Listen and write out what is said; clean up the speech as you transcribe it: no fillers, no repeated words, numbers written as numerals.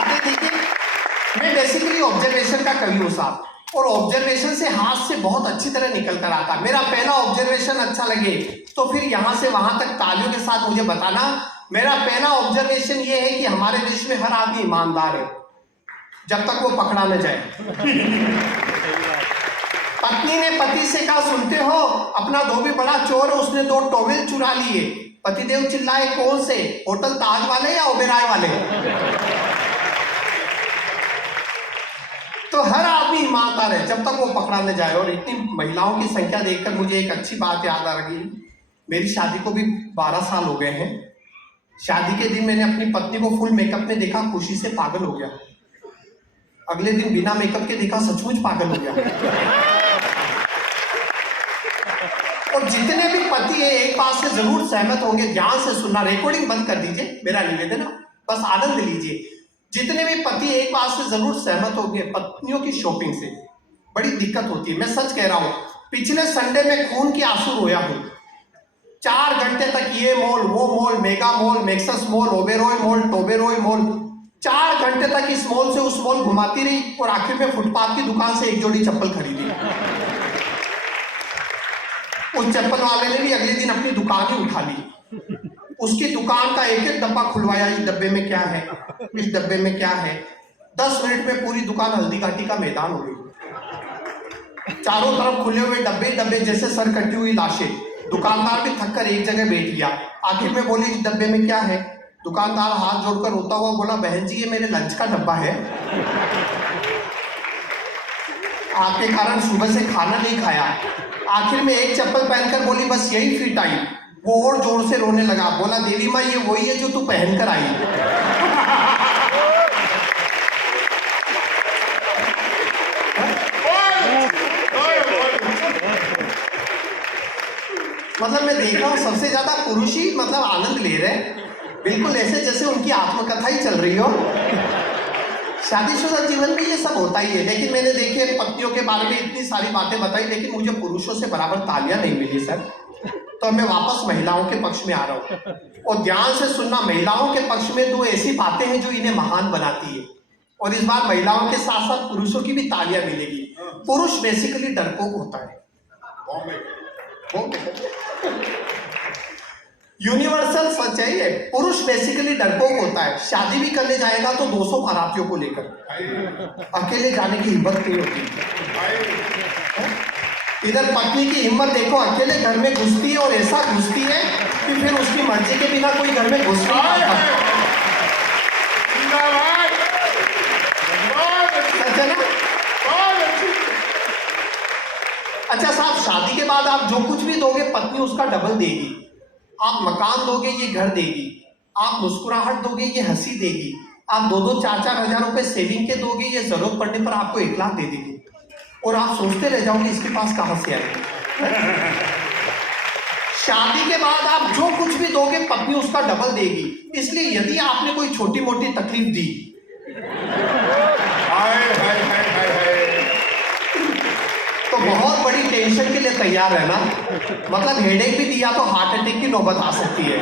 बातें थी कि मैं बेसिकली ऑब्जर्वेशन का कवि हूँ साहब, और ऑब्जर्वेशन से हाथ से बहुत अच्छी तरह निकल कर आता। मेरा पहला ऑब्जर्वेशन अच्छा लगे तो फिर यहाँ से वहां तक तालियों के साथ मुझे बताना। मेरा पहला ऑब्जर्वेशन ये है कि हमारे देश में हर आदमी ईमानदार है जब तक वो पकड़ा न जाए। पत्नी ने पति से कहा, सुनते हो अपना धोबी बड़ा चोर है, उसने 2 टॉवेल चुरा लिए। पतिदेव चिल्लाए, कौन से, होटल ताज वाले या ओबेराय वाले? तो हर आदमी ईमानदार है जब तक वो पकड़ा न जाए। और इतनी महिलाओं की संख्या देखकर मुझे एक अच्छी बात याद आ रही। मेरी शादी को भी 12 साल हो गए हैं। शादी के दिन मैंने अपनी पत्नी को फुल मेकअप में देखा, खुशी से पागल हो गया। अगले दिन बिना मेकअप के देखा, सचमुच पागल हो गया। और जितने भी पति है एक बात से जरूर सहमत होंगे, ध्यान से सुनना, रिकॉर्डिंग बंद कर दीजिए, मेरा निवेदन है, बस आनंद लीजिए। जितने भी पति एक बात से जरूर सहमत होंगे, पत्नियों की शॉपिंग से बड़ी दिक्कत होती है। मैं सच कह रहा हूं, पिछले संडे में खून के आंसू रोया हूं। 4 घंटे तक ये मॉल, वो mall, mega mall, Maxus mall, Oberoi mall, टोबेरॉय मॉल, 4 घंटे तक इस मॉल से उस मॉल घुमाती रही और आखिर में फुटपाथ की दुकान से एक जोड़ी चप्पल खरीदी। उस चप्पल वाले ने भी अगले दिन अपनी दुकान ही उठा ली। उसकी दुकान का एक एक डब्बा खुलवाया, इस डब्बे में क्या है, इस डब्बे में क्या है। 10 मिनट में पूरी दुकान हल्दी घाटी का मैदान हो गई। चारों तरफ खुले हुए डब्बे डब्बे जैसे सर कटी हुई लाशें। दुकानदार भी थक कर एक जगह बैठ गया। आखिर में बोले, इस डब्बे में क्या है? दुकानदार हाथ जोड़कर रोता हुआ बोला, बहन जी ये मेरे लंच का डब्बा है। आपके कारण सुबह से खाना नहीं खाया। आखिर में एक चप्पल पहनकर बोली, बस यही फिट आई। वो और जोर से रोने लगा, बोला, देवी माँ ये वही है जो तू पहनकर आई। मतलब मैं देख रहा हूँ सबसे ज्यादा पुरुष ही मतलब आनंद ले रहे हैं, बिल्कुल ऐसे जैसे उनकी आत्मकथा ही चल रही हो। शादीशुदा जीवन में ये सब होता ही है। लेकिन मैंने देखिए पत्नियों के बारे में इतनी सारी बातें बताई, लेकिन मुझे पुरुषों से बराबर तालियां नहीं मिली सर। तो मैं वापस महिलाओं के पक्ष में आ रहा हूँ, और ध्यान से सुनना। महिलाओं के पक्ष में 2 ऐसी बातें हैं जो इन्हें महान बनाती है, और इस बार महिलाओं के साथ साथ पुरुषों की भी तालियां मिलेगी। पुरुष बेसिकली डरपोक होता है, यूनिवर्सल सच है ये। पुरुष बेसिकली डरपोक होता है। शादी भी करने जाएगा तो 200 बारातियों को लेकर, अकेले जाने की हिम्मत नहीं होती। इधर पत्नी की हिम्मत देखो, अकेले घर में घुसती है, और ऐसा घुसती है कि फिर उसकी मर्जी के बिना कोई घर में घुस नहीं पाता। अच्छा साहब, शादी के बाद आप जो कुछ भी दोगे पत्नी उसका डबल देगी। आप मकान दोगे, ये घर देगी। आप मुस्कुराहट दोगे, ये हंसी देगी। आप 2-2, 4-4 हजार रुपए सेविंग के दोगे, ये जरूरत पड़ने पर आपको 1 लाख दे देगी। और आप सोचते रह जाओगे इसके पास कहां से आएगी। शादी के बाद आप जो कुछ भी दोगे पत्नी उसका डबल देगी। इसलिए यदि आपने कोई छोटी मोटी तकलीफ दी, तो बहुत बड़ी टेंशन के लिए तैयार रहना। मतलब हेडेक भी दिया तो हार्ट अटैक की नौबत आ सकती है।